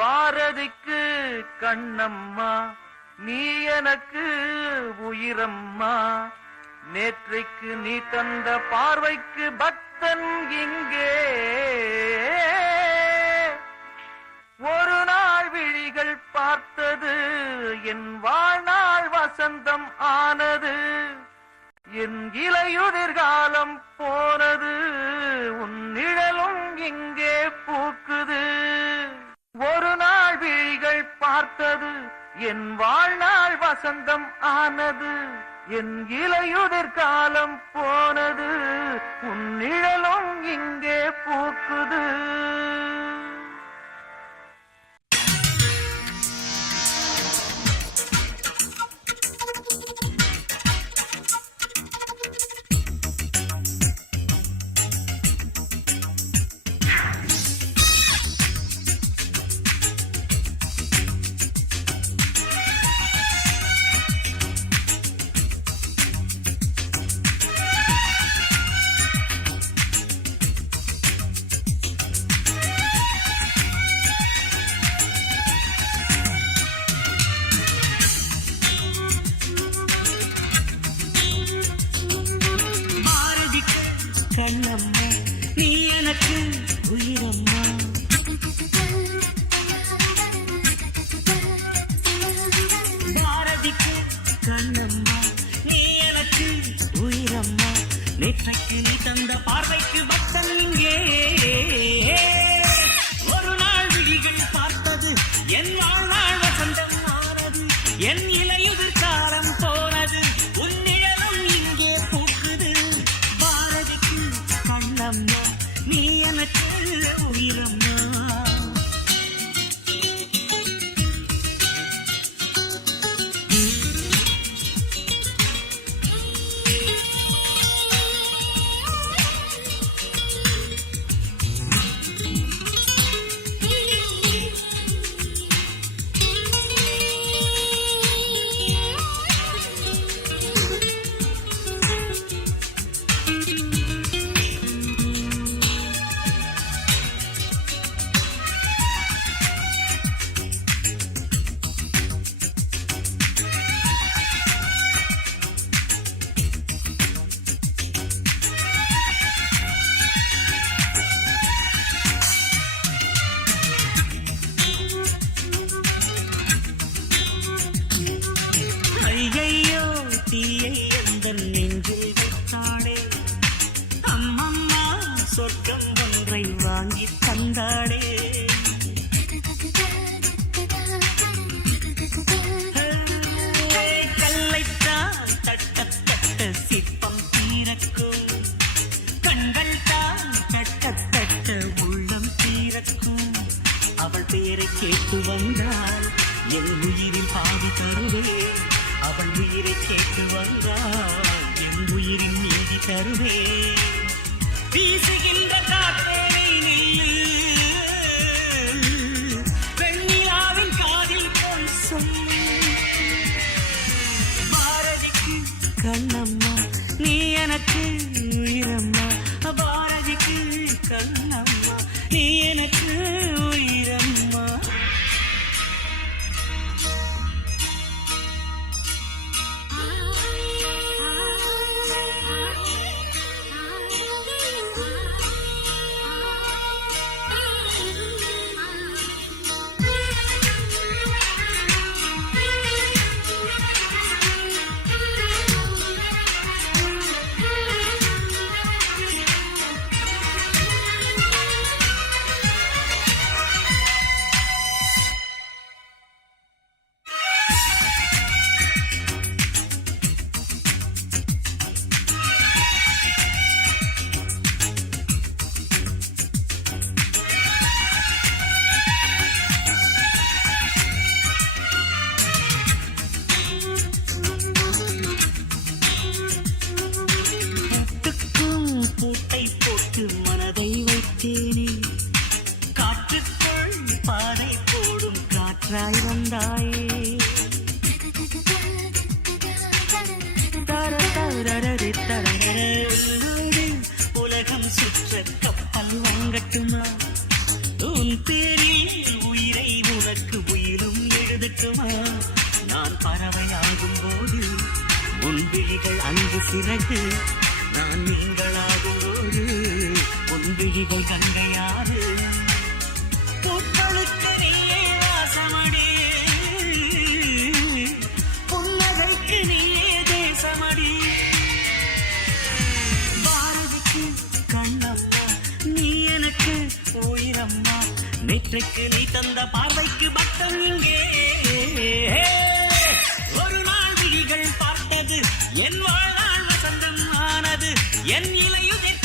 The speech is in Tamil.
பாரதிக்கு கண்ணம்மா நீ எனக்கு உயிரம்மா. நேற்றைக்கு நீ தந்த பார்வைக்கு பக்தன் இங்கே. ஒரு நாள் விழிகள் பார்த்தது என் வாழ்நாள் வசந்தம் ஆனது. என் இலையுதிர்காலம் போனது உன் நிழலும் இங்கே பூக்குது. ஒரு நாள் விழிகள் பார்த்தது என் வாழ்நாள் வசந்தம் ஆனது. என் இலையுதிர்காலம் போனது உன் நிழலும் இங்கே பூக்குது. கண்ணம்மா நீ எனக்கு உயிரம்மா. பாரதிக்கு கண்ணம்மா நீ எனக்கு உயிரம்மா. நேற்றைக்கு நீ தந்த பார்வைக்கு பக்தன் இங்கே. ஒரு நாள் விழிகள் பார்த்தது என் வாழ்நாள் வசந்தம் ஆனது. என் இலையுதிர் காலம் போனது உன் நிழலும் இங்கே பூக்குது. பாரதிக்கு கண்ணம்மா நீ எனக்கு உயிரம்மா. ஐயையோ தீயை எந்தன் நெஞ்சில் வைத்தாளே. அம்மம்மா சொர்க்கம் ஒன்றை வாங்கி தந்தாளே. கல்லைத்தான் தட்ட தட்ட சிற்பம் தீரக்கும். கண்கள் தான் தட்ட தட்ட உள்ளம் தீரக்கும். அவள் பேரை கேட்டு வந்தாள் என் உயிரில் பாதி தருவேன். அவள் உயிரை கேட்டு வந்தாள் என் உயிரின் மீதி தருவேன். வீசுகின்ற காற்றே வெண்ணிலாவின் காதில் போய் சொல்லு. பாரதிக்கு கண்ணம்மா நீ எனக்கு உயிரம்மா. பாரதிக்கு கண்ணம்மா நீ எனக்கு உயிரம்மா. பூட்டை போட்டு மனதை வைத்தேனே. காற்றுக்குள் பாதை போடும் காற்றாய் வந்தாயே. உலகம் சுற்ற கப்பல் வாங்கட்டுமா. உன் பேரில் உயிரை உனக்கு உயிரும் எழுதட்டுமா நான் பறவையாகும் போது உன் விழிகள் அங்கு சிறகு நான் நீங்களாகும் போது உன் விழிகள் கங்கையாது பூக்களுக்கு நீயே வாசமடி புன்னகைக்கு நீயே தேசமடி பாரதிக்கு கண்ணப்பா நீ எனக்கு உயிரம்மா நேற்றைக்கு நீ தந்த பார்வைக்கு பக்தம் இங்கே ஒரு நாள் விழிகள் பார்த்தது என் வாழ்நாள் வசந்தம் ஆனது என் இலையுதிர்